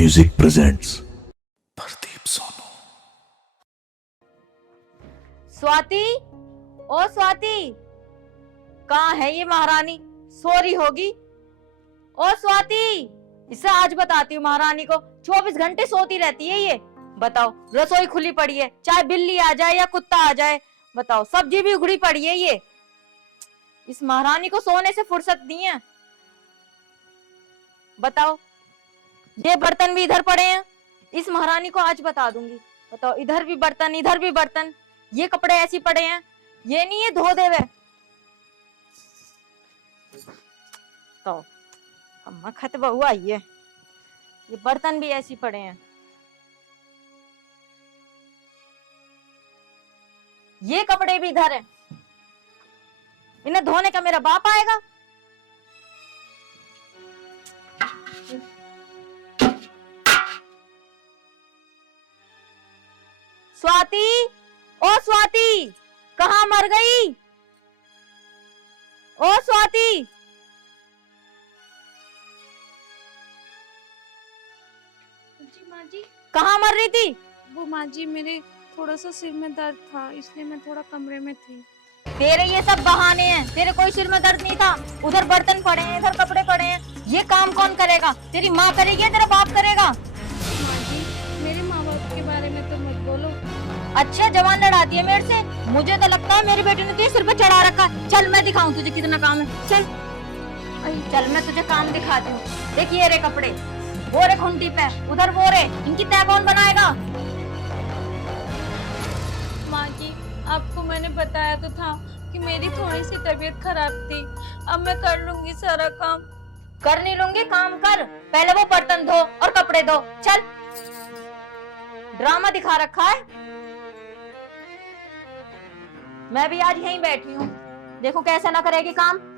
Music presents Pradeep Sonu. Swati, ओ स्वाति, कहाँ है ये महारानी? सो रही होगी। ओ स्वाति, इसे आज बताती हूँ महारानी को, 24 घंटे सोती रहती है ये। बताओ, रसोई खुली पड़ी है, चाहे बिल्ली आ जाए या कुत्ता आ जाए, बताओ सब्जी भी उगड़ी पड़ी है ये। इस महारानी को सोने से फुर्सत नहीं है। बताओ, ये बर्तन भी इधर पड़े हैं, इस महारानी को आज बता दूंगी। बताओ, इधर भी बर्तन, इधर भी बर्तन, ये कपड़े ऐसे पड़े हैं, ये नहीं है धो देवे। तो अम्मा खत बहु आई है, ये बर्तन भी ऐसे पड़े हैं, ये कपड़े भी इधर हैं, इन्हें धोने का मेरा बाप आएगा? स्वाति, ओ स्वाति, कहाँ मर गई? ओ स्वाति, जी माँ जी, कहाँ मर रही थी? वो माँ जी मेरे थोड़ा सा सिर में दर्द था, इसलिए मैं थोड़ा कमरे में थी। तेरे ये सब बहाने हैं, तेरे कोई सिर में दर्द नहीं था। उधर बर्तन पड़े हैं, इधर कपड़े पड़े हैं, ये काम कौन करेगा? तेरी माँ करेगी या तेरा बाप करेगा? माँ जी, मेरे माँ बाप के बारे में तो मत बोलो। अच्छा, जवान लड़ाती है मेरे से? मुझे तो लगता है मेरी बेटी ने तुझे सिर पे चढ़ा रखा है। चल मैं दिखाऊं तुझे कितना काम है, चल चल मैं तुझे काम दिखाती हूँ। देख ये रे कपड़े, वो रे खूंटी पे, उधर वो रे, इनकी तय कौन बनाएगा? माँ जी, आपको मैंने बताया तो था कि मेरी थोड़ी सी तबीयत खराब थी। अब मैं कर लूंगी सारा काम। कर नहीं लूंगी, काम कर। पहले वो बर्तन धो और कपड़े धो, चल। ड्रामा दिखा रखा है। मैं भी आज यहीं बैठी हूँ, देखो कैसे ना करेगी काम।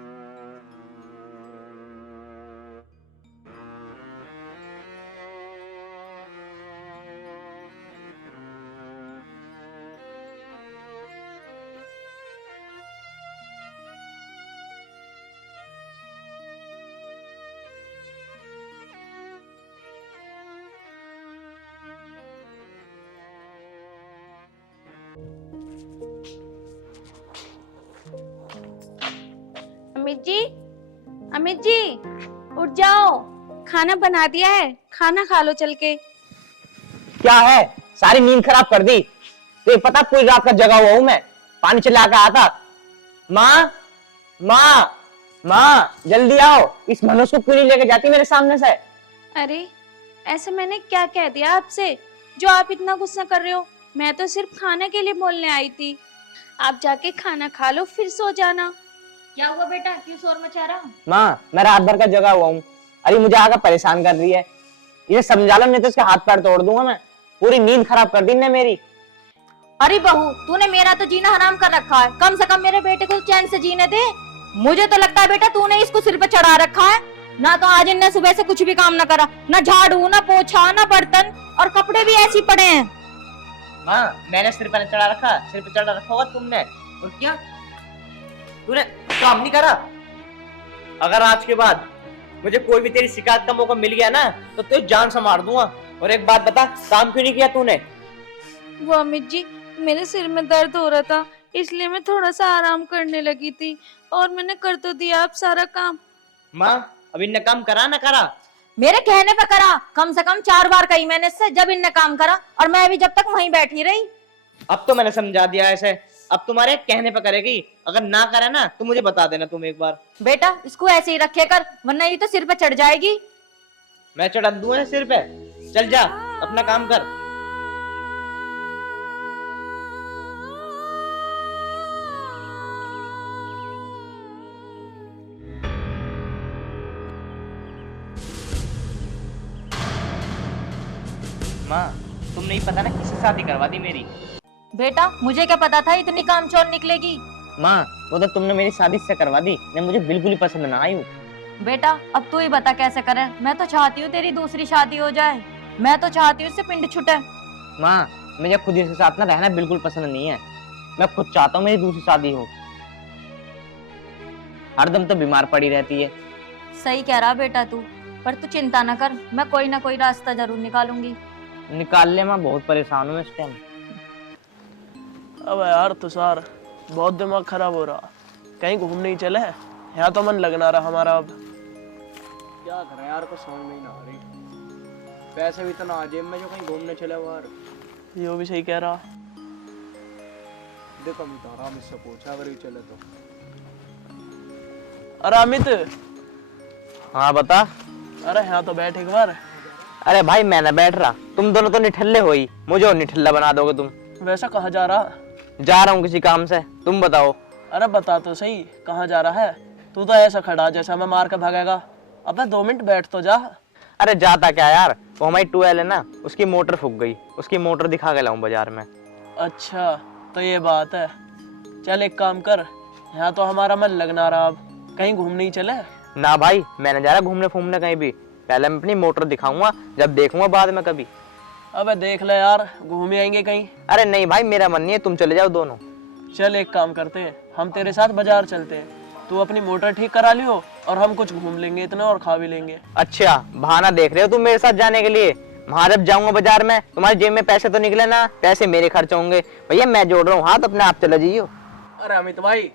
अमित जी, अमित जी, उठ जाओ, खाना बना दिया है, खाना खा लो चल के। क्या है, सारी नींद खराब कर दी। तो पता पूरी रात का जगा हुआ हूं मैं, पानी चला के आता। माँ माँ माँ, जल्दी आओ, इस मनोज को क्यों नहीं लेके जाती मेरे सामने से? अरे ऐसे मैंने क्या कह दिया आपसे जो आप इतना गुस्सा कर रहे हो? मैं तो सिर्फ खाने के लिए बोलने आई थी। आप जाके खाना खा लो, फिर सो जाना। क्या हुआ बेटा, क्यों शोर मचा रहा? माँ, मैं रात भर का जगा हुआ हूँ। अरे मुझे आकर परेशान कर रही है, इसे समझा लो, नहीं तो इसके हाथ पैर तोड़ दूंगा मैं। पूरी नींद खराब कर दी ने मेरी। अरे बहू, तूने मेरा तो जीना हराम कर रखा है, कम से कम मेरे बेटे को चैन से जीने दे। मुझे तो लगता है बेटा तूने इसको सिर पे चढ़ा रखा है ना। तो आज इनने सुबह से कुछ भी काम ना करा, ना झाड़ू, ना पोछा, ना बर्तन, और कपड़े भी ऐसे पड़े हैं। माँ, मैंने सिर पे चढ़ा रखा? सिर पे चढ़ा रखा होगा तुमने। और क्या तूने काम नहीं करा? अगर आज के बाद मुझे कोई भी तेरी शिकायत का मौका मिल गया ना, तो तुझे जान से मार दूंगा। और एक बात बता, काम क्यों नहीं किया तूने? वो अमित जी, मेरे सिर में दर्द हो रहा था, इसलिए मैं थोड़ा सा आराम करने लगी थी, और मैंने कर तो दिया आप सारा काम। माँ, अभी इनने काम करा ना करा? मेरे कहने पे करा, कम से कम 4 बार कही मैंने इससे, जब इनने काम करा, और मैं भी जब तक वहीं बैठी रही। अब तो मैंने समझा दिया ऐसे, अब तुम्हारे कहने पे करेगी। अगर ना करे ना तो मुझे बता देना तुम एक बार। बेटा इसको ऐसे ही रखे कर, वरना ये तो सिर पे चढ़ जाएगी। मैं चढ़ा दूं सिर पे? चल जा, अपना काम कर। माँ, तुम नहीं पता ना किससे शादी करवा दी मेरी? बेटा मुझे क्या पता था इतनी कामचोर निकलेगी। माँ, वो तो तुमने मेरी शादी से करवा दी, मैं मुझे बिल्कुल ही पसंद ना आई हूँ। बेटा अब तू ही बता कैसे करे। मैं तो चाहती हूँ तेरी दूसरी शादी हो जाए, मैं तो चाहती हूँ इससे पिंड छुटे। माँ, मुझे खुद इसके साथ ना रहना बिल्कुल पसंद नहीं है। मैं खुद चाहता हूँ मेरी दूसरी शादी हो। हरदम तो बीमार पड़ी रहती है। सही कह रहा बेटा तू, पर तू चिंता न कर, मैं कोई ना कोई रास्ता जरूर निकालूंगी। निकाल ले, मैं बहुत परेशान हूँ इस टाइम। अब यार तुषार, बहुत दिमाग खराब हो रहा, कहीं घूमने ही चले। यहाँ तो मन लगना रहा हमारा। अब क्या करें यार, कुछ समझ में ही ना आ रही। पैसे भी तो ना जेब में जो कहीं घूमने चले बाहर। ये भी सही कह रहा। देखो मैं तो आराम से पूछा अगर ये चले तो। अरे अमित, हाँ बता। अरे यहाँ तो बैठ एक बार। अरे भाई मैं ना बैठ रहा, तुम दोनों तो निठल्ले हो ही, मुझे और निठल्ला बना दोगे तुम। वैसा कहाँ जा रहा? जा रहा हूँ किसी काम से, तुम बताओ। अरे बता तो सही, कहाँ जा रहा है? तू तो ऐसा खड़ा जैसा मैं मार कर भागेगा। अबे 2 मिनट बैठ तो जा। अरे जाता क्या यार, वो हमारी ट्यूबवेल है ना, उसकी मोटर फूक गई, उसकी मोटर दिखा के लाऊं बाजार में। अच्छा तो ये बात है। चल एक काम कर, यहाँ तो हमारा मन लगना रहा, अब कहीं घूमने ही चले। ना भाई मैं न जा रहा घूमने फूमने कहीं भी, पहले मैं अपनी मोटर दिखाऊंगा, जब देखूंगा बाद में कभी। अबे देख ले यार, घूम ही आएंगे कहीं। अरे नहीं भाई मेरा मन नहीं है, तुम चले जाओ दोनों। चल एक काम करते हैं, हम तेरे साथ बाजार चलते हैं, तू अपनी मोटर ठीक करा लियो और हम कुछ घूम लेंगे इतना और खा भी लेंगे। अच्छा बहाना देख रहे हो तुम मेरे साथ जाने के लिए? वहां जब जाऊंगा बाजार में, तुम्हारी जेब में पैसे तो निकले ना, पैसे मेरे खर्च होंगे भैया, मैं जोड़ रहा हूँ हाथ, अपने आप चला जाइयो। अरे अमित भाई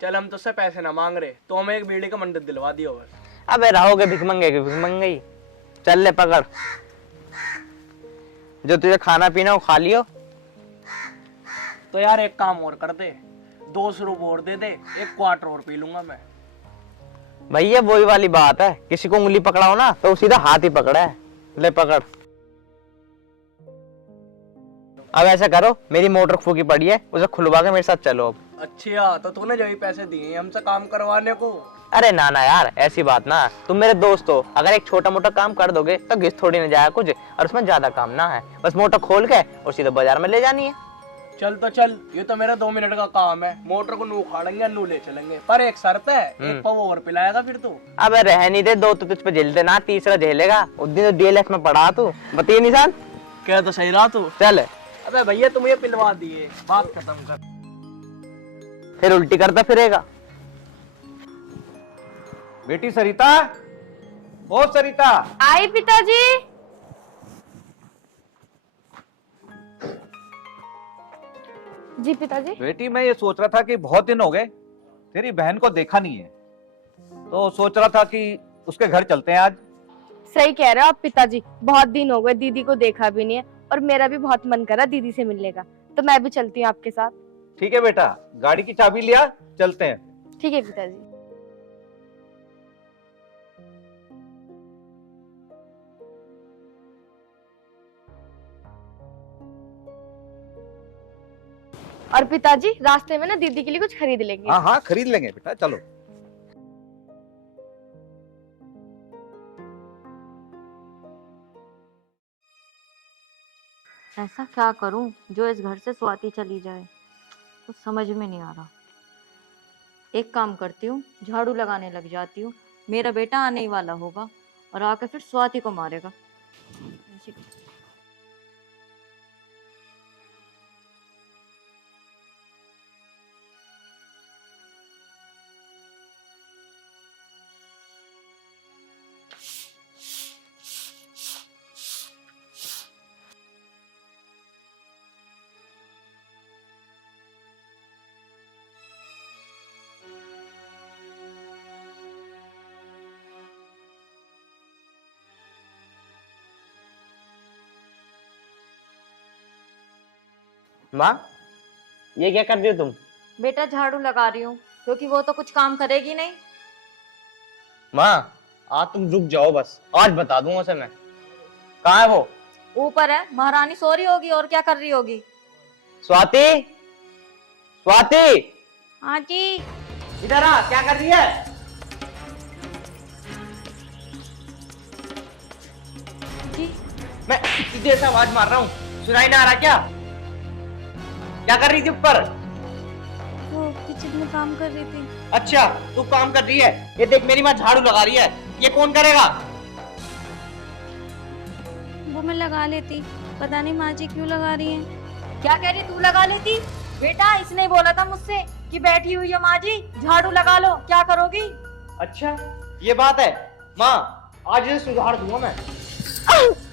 चल, हम तुझसे पैसे ना मांग रहे, तो हमें एक बीड़ी का मंडप दिलवा दियो बस। अबे रहोगे भिखमंगे के भिखमंगे ही। चल ले पकड़, जो तुझे खाना पीना हो खा लियो। तो यार एक काम और कर दे, 2 सिरप और दे दे, 1 क्वार्टर और पी लूंगा मैं। भैया वही वाली बात है, किसी को उंगली पकड़ाओ ना तो सीधा हाथ ही पकड़ा है। ले पकड़। अब ऐसा करो, मेरी मोटर फूकी पड़ी है, उसे खुलवा के मेरे साथ चलो अब। अच्छा तो तूने जो ही पैसे दिए हमसे काम करवाने को। अरे ना ना यार ऐसी बात ना, तुम मेरे दोस्त हो, अगर एक छोटा मोटा काम कर दोगे तो घिस थोड़ी ना जाएगा कुछ, और उसमें ज्यादा काम ना है, बस मोटर खोल के और सीधा बाजार में ले जानी है। चल तो चल, ये तो मेरा 2 मिनट का काम है, मोटर को नू उखाड़ेंगे नू ले चलेंगे, पर एक शर्त है, एक पाव और पिलाएगा फिर तू। अबे रहनी दे, 2 तो तुझ पे झेलते ना, तीसरा झेलेगा। उस दिन तो डीएलएफ में पढ़ा तू, बताइए निशान। क्या तो सही रहा तू। चल अबे भैया तुम ये पिलवा दिए, बात खत्म कर। फिर उल्टी करता फिरेगा। बेटी सरिता, ओ सरिता। आई पिताजी। जी पिताजी। बेटी मैं ये सोच रहा था कि बहुत दिन हो गए तेरी बहन को देखा नहीं है, तो सोच रहा था कि उसके घर चलते हैं आज। सही कह रहे हो आप पिताजी, बहुत दिन हो गए दीदी को देखा भी नहीं है, और मेरा भी बहुत मन करा दीदी से मिलने का, तो मैं भी चलती हूँ आपके साथ। ठीक है बेटा, गाड़ी की चाबी लिया, चलते हैं। ठीक है पिताजी। और पिताजी रास्ते में ना दीदी के लिए कुछ खरीद लेंगे। हाँ हाँ खरीद लेंगे बेटा, चलो। ऐसा क्या करूं जो इस घर से स्वाति चली जाए, कुछ समझ में नहीं आ रहा। एक काम करती हूँ, झाड़ू लगाने लग जाती हूँ, मेरा बेटा आने ही वाला होगा और आकर फिर स्वाति को मारेगा। माँ ये क्या कर रही हो तुम? बेटा झाड़ू लगा रही हूँ, क्योंकि वो तो कुछ काम करेगी नहीं। माँ आज तुम रुक जाओ बस, आज बता दूंगा उसे मैं। कहाँ है वो? ऊपर है, महारानी सो रही होगी और क्या कर रही होगी। स्वाति, स्वाति हाँ जी। इधर आ, क्या कर रही है? जी मैं इतनी देर से आवाज मार रहा हूँ, सुनाई ना आ रहा क्या? क्या कर रही थी ऊपर? वो किचन में काम कर रही थी। अच्छा तू काम कर रही है, ये देख मेरी माँ झाड़ू लगा रही है, ये कौन करेगा? वो मैं लगा लेती, पता नहीं माँ जी क्यों लगा रही हैं। क्या कह रही, तू लगा लेती? बेटा इसने बोला था मुझसे कि बैठी हुई है माँ जी, झाड़ू लगा लो, क्या करोगी? अच्छा ये बात है। माँ आज इसे सुधार दूंगा मैं।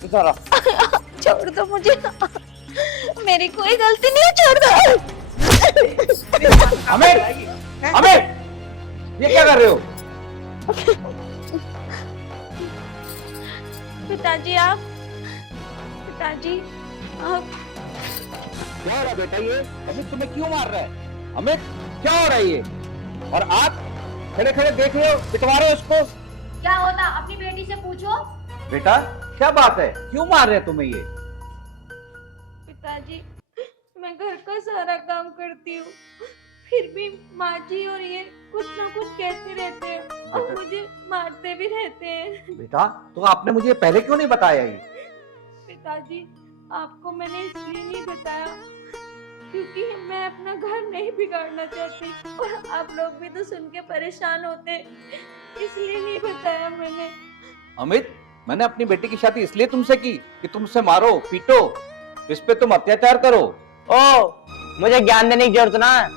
इधर आ। छोड़ दो मुझे, मेरी कोई गलती नहीं है, छोड़ दो। अमित, अमित, ये क्या कर रहे हो? पिताजी आप, पिताजी आप, क्या हो रहा है बेटा ये? अमित तुम्हें क्यों मार रहा है? अमित क्या हो रहा है ये? और आप खड़े खड़े देख रहे हो, पिटवा रहे हो उसको? क्या होता अपनी बेटी से पूछो। बेटा क्या बात है, क्यों मार रहे हैं तुम्हें ये? पिताजी मैं घर का सारा काम करती हूँ, फिर भी माँ जी और ये कुछ ना कुछ कहते रहते हैं और मुझे मारते भी रहते हैं। बेटा तो आपने मुझे पहले क्यों नहीं बताया ये? पिताजी आपको मैंने इसलिए नहीं बताया क्योंकि मैं अपना घर नहीं बिगाड़ना चाहती और आप लोग भी तो सुन के परेशान होते, इसलिए नहीं बताया मैंने। अमित मैंने अपनी बेटी की शादी इसलिए तुमसे की कि तुम उसे मारो पीटो, इस पे तुम अत्याचार करो। ओ, मुझे ज्ञान देने की जरूरत ना है।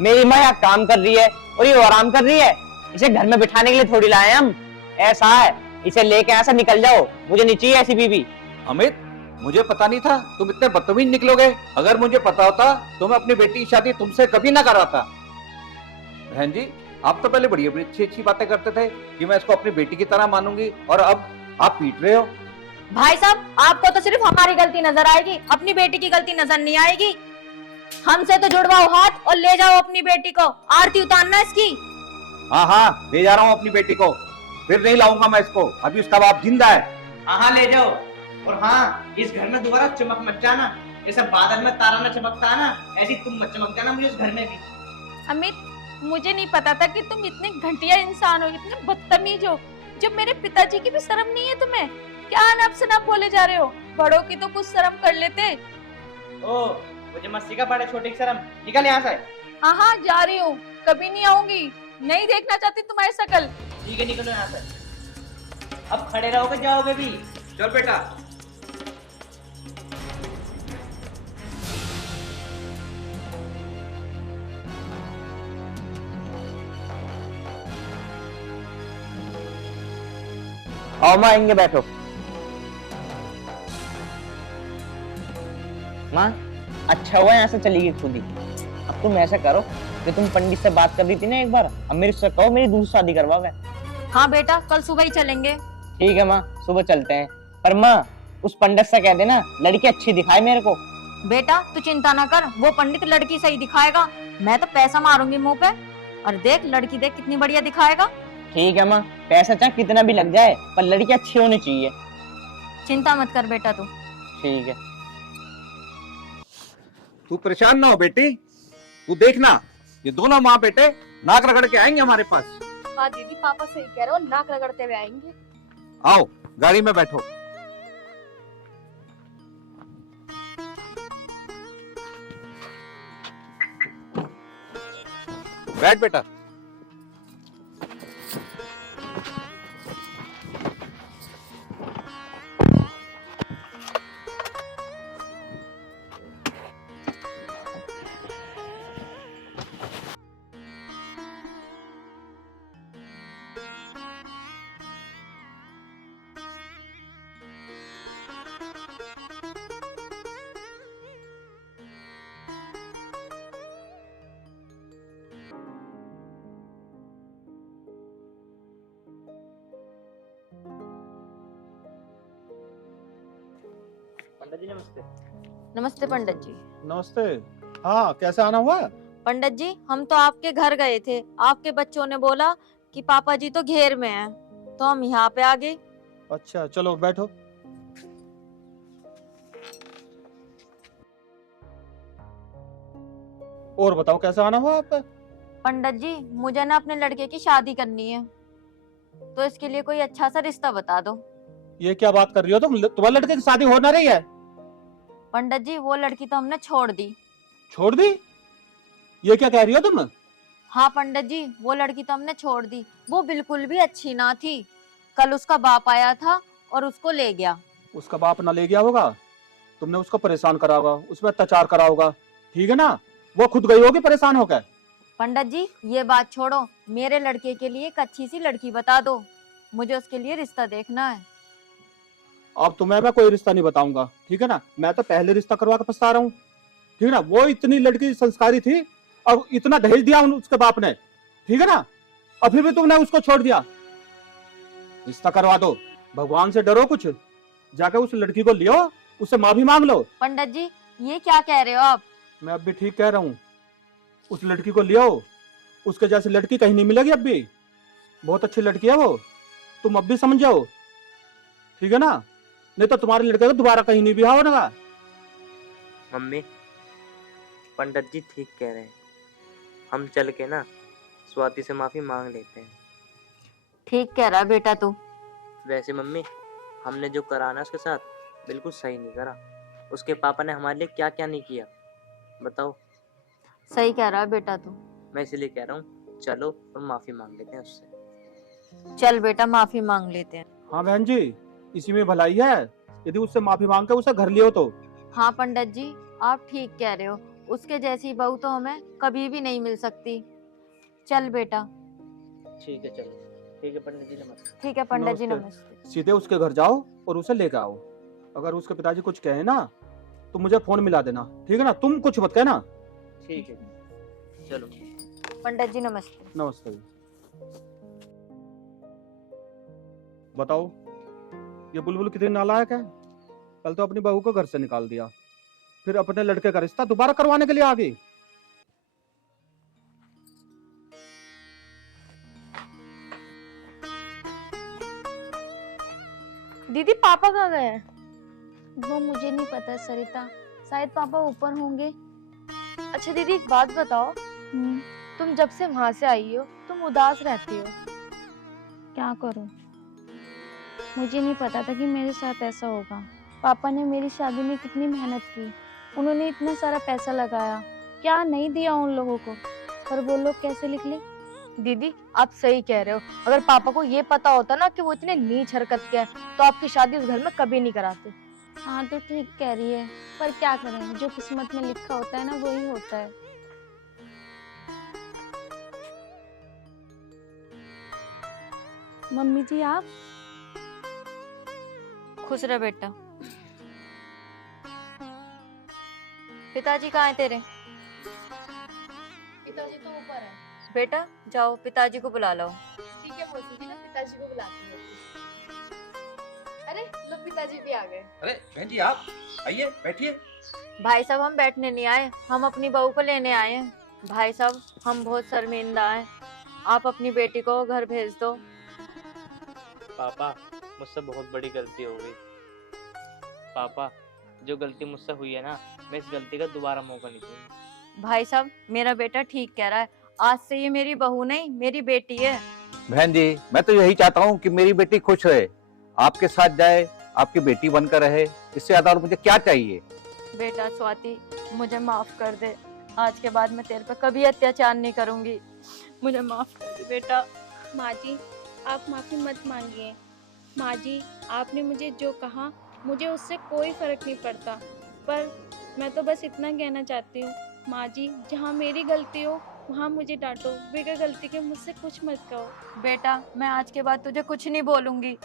मेरी माँ यहाँ काम कर रही है और ये आराम कर रही है, इसे घर में बिठाने के लिए थोड़ी लाए हम। ऐसा है, इसे लेके ऐसा निकल जाओ, मुझे नहीं चाहिए ऐसी बीवी। अमित मुझे पता नहीं था तुम इतने बदतमीज निकलोगे। अगर मुझे पता होता तो मैं अपनी बेटी की शादी तुमसे कभी ना कराता। बहन जी आप तो पहले बड़ी बड़ी अच्छी अच्छी बातें करते थे कि मैं इसको अपनी बेटी की तरह मानूंगी, और अब आप पीट रहे हो। भाई साहब आपको तो सिर्फ हमारी गलती नजर आएगी, अपनी बेटी की गलती नजर नहीं आएगी। हमसे तो जुड़वाओ हाथ और ले जाओ अपनी बेटी को, आरती उतारना इसकी। हाँ हाँ ले जा रहा हूँ अपनी बेटी को, फिर नहीं लाऊंगा मैं इसको, अभी उसका बाप जिंदा है। हाँ ले जाओ, और हाँ इस घर में दोबारा चमक मत जाना, जैसा बादल में तारा न चमकता ना, ऐसी तुम मत चमक जाना मुझे इस घर में भी। अमित मुझे नहीं पता था कि तुम इतने घटिया इंसान हो, इतने बदतमीज हो। जब मेरे पिताजी की भी शर्म नहीं है तुम्हें, क्या अनाप शनाप बोले जा रहे हो? बड़ों की तो कुछ शर्म कर लेते। ओ मुझे मस्ती का बड़ा छोटी शर्म, निकल यहाँ से। हाँ हाँ जा रही हूँ, कभी नहीं आऊंगी, नहीं देखना चाहती तुम्हारी शक्ल। ठीक है निकलो यहाँ से, अब खड़े रहोगे जाओगे भी। चल बेटा। आओ माँ आएंगे, बैठो। माँ अच्छा हुआ यहाँ से चली गई खुद ही। अब तुम ऐसा करो कि तुम पंडित से बात कर रही थी ना एक बार, अब मेरे से कहो मेरी दूसरी शादी करवावे। हाँ बेटा कल सुबह ही चलेंगे। ठीक है माँ, सुबह चलते हैं। पर माँ उस पंडित से कह देना लड़की अच्छी दिखाए मेरे को। बेटा तू चिंता ना कर, वो पंडित लड़की सही दिखाएगा, मैं तो पैसा मारूंगी मुंह पे, और देख लड़की देख कितनी बढ़िया दिखाएगा। ठीक है माँ, पैसा चाहे कितना भी लग जाए पर लड़की अच्छी होनी चाहिए। चिंता मत कर बेटा तू। ठीक है। तू परेशान ना हो बेटी, तू देखना ये दोनों माँ बेटे नाक रगड़ के आएंगे हमारे पास। हाँ दीदी पापा सही कह रहे हो, नाक रगड़ते हुए आएंगे। आओ गाड़ी में बैठो। बैठ बेटा। पंडित जी नमस्ते। नमस्ते पंडित जी। नमस्ते। हाँ कैसे आना हुआ? पंडित जी हम तो आपके घर गए थे, आपके बच्चों ने बोला कि पापा जी तो घेर में हैं, तो हम यहाँ पे आ गए। अच्छा चलो बैठो। और बताओ कैसे आना हुआ आपका? पंडित जी मुझे ना अपने लड़के की शादी करनी है, तो इसके लिए कोई अच्छा सा रिश्ता बता दो। ये क्या बात कर रही हो तुम? तुम्हारे लड़के की शादी हो ना रही है? पंडित जी वो लड़की तो हमने छोड़ दी। छोड़ दी? ये क्या कह रही हो तुम? हाँ पंडित जी वो लड़की तो हमने छोड़ दी, वो बिल्कुल भी अच्छी ना थी। कल उसका बाप आया था और उसको ले गया। उसका बाप ना ले गया होगा, तुमने उसको परेशान करा होगा, उसमें अत्याचार करा होगा, ठीक है ना? वो खुद गई होगी परेशान होकर। पंडित जी ये बात छोड़ो, मेरे लड़के के लिए एक अच्छी सी लड़की बता दो। मुझे उसके लिए रिश्ता देखना है। अब तुम्हें मैं कोई रिश्ता नहीं बताऊंगा, ठीक है ना। मैं तो पहले रिश्ता करवा के पछता रहा हूँ, ठीक है ना। वो इतनी लड़की संस्कारी थी और इतना दहेज दिया उसके बाप ने, ठीक है ना। और फिर भी तुमने उसको छोड़ दिया। रिश्ता करवा दो, भगवान से डरो कुछ, जाके उस लड़की को लियो, उससे माफी मांग लो। पंडित जी ये क्या कह रहे हो आप? मैं अब भी ठीक कह रहा हूँ, उस लड़की को लियो, उसके जैसी लड़की कहीं नहीं मिलेगी अब भी। बहुत अच्छी लड़की है वो, तुम अब भी समझो, ठीक है ना। नहीं तो तुम्हारे लड़के को दोबारा कहीं नहीं ब्याह होगा। मम्मी, पंडित जी ठीक कह रहे हैं, हम चल के ना स्वाति से माफी मांग लेते हैं। ठीक कह रहा है बेटा तू। वैसे मम्मी, हमने जो करा ना उसके साथ बिल्कुल सही नहीं करा। उसके पापा ने हमारे लिए क्या क्या नहीं किया, बताओ। सही कह रहा है बेटा तू। मैं इसलिए कह रहा हूँ चलो और माफी मांग लेते हैं उससे। चल बेटा माफी मांग लेते हैं। हाँ बहन जी, इसी में भलाई है, यदि उससे माफी मांग के उसे घर लियो तो। हाँ पंडित जी आप ठीक कह रहे हो, उसके जैसी बहू तो हमें कभी भी नहीं मिल सकती। चल बेटा। ठीक है चलो। ठीक है पंडित जी, नमस्ते। ठीक है पंडित जी नमस्ते। नमस्ते। सीधे उसके घर जाओ और उसे लेकर आओ। अगर उसके पिताजी कुछ कहे ना तो मुझे फोन मिला देना, ठीक है ना। तुम कुछ मत कहना। ठीक है चलो। पंडित जी नमस्ते। नमस्ते। बताओ, ये बुलबुल कितनी नालायक है। कल तो अपनी बहू को घर से निकाल दिया, फिर अपने लड़के का रिश्ता दोबारा करवाने के लिए आ गई। दीदी पापा कहाँ गए हैं? वो मुझे नहीं पता सरिता, शायद पापा ऊपर होंगे। अच्छा दीदी एक बात बताओ, तुम जब से वहां से आई हो तुम उदास रहती हो, क्या करूं? मुझे नहीं पता था कि मेरे साथ ऐसा होगा। पापा ने मेरी शादी में कितनी मेहनत की, उन्होंने इतना सारा पैसा लगाया, क्या नहीं दिया उन लोगों को, पर वो लोग कैसे निकले? दीदी आप सही कह रहे हो। अगर पापा को ये पता होता ना कि वो इतने नीच हरकत के हैं तो आपकी शादी उस घर में कभी नहीं कराते। हाँ तो ठीक कह रही है, पर क्या करें, जो किस्मत में लिखा होता है ना वही होता है। मम्मी जी आप? खुश रह बेटा। पिताजी कहाँ है तेरे? पिताजी तो ऊपर है। बेटा जाओ पिताजी को बुला लो। ठीक है मौसी जी, मैं पिताजी को बुलाती हूँ। अरे लो पिताजी भी आ गए। अरे बहन जी आप आइए बैठिए। भाई साहब हम बैठने नहीं आए, हम अपनी बहू को लेने आए हैं। भाई साहब हम बहुत शर्मिंदा हैं, आप अपनी बेटी को घर भेज दो। पापा मुझसे बहुत बड़ी गलती हो गई। पापा जो गलती मुझसे हुई है ना, मैं इस गलती का दोबारा मौका नहीं दूंगा। भाई साहब मेरा बेटा ठीक कह रहा है, आज से ये मेरी बहू नहीं मेरी बेटी है। बहन जी मैं तो यही चाहता हूँ कि मेरी बेटी खुश रहे, आपके साथ जाए, आपकी बेटी बनकर रहे, इससे ज्यादा और मुझे क्या चाहिए। बेटा स्वाति मुझे माफ कर दे, आज के बाद मैं तेरे पे कभी अत्याचार नहीं करूंगी, मुझे माफ कर दे बेटा। माँ जी आप माफ़ी मत मांगिए। माँ जी आपने मुझे जो कहा मुझे उससे कोई फर्क नहीं पड़ता, पर मैं तो बस इतना कहना चाहती हूँ माँ जी, जहाँ मेरी गलती हो वहाँ मुझे डांटो, बगैर गलती के मुझसे कुछ मत कहो। बेटा मैं आज के बाद तुझे कुछ नहीं बोलूंगी।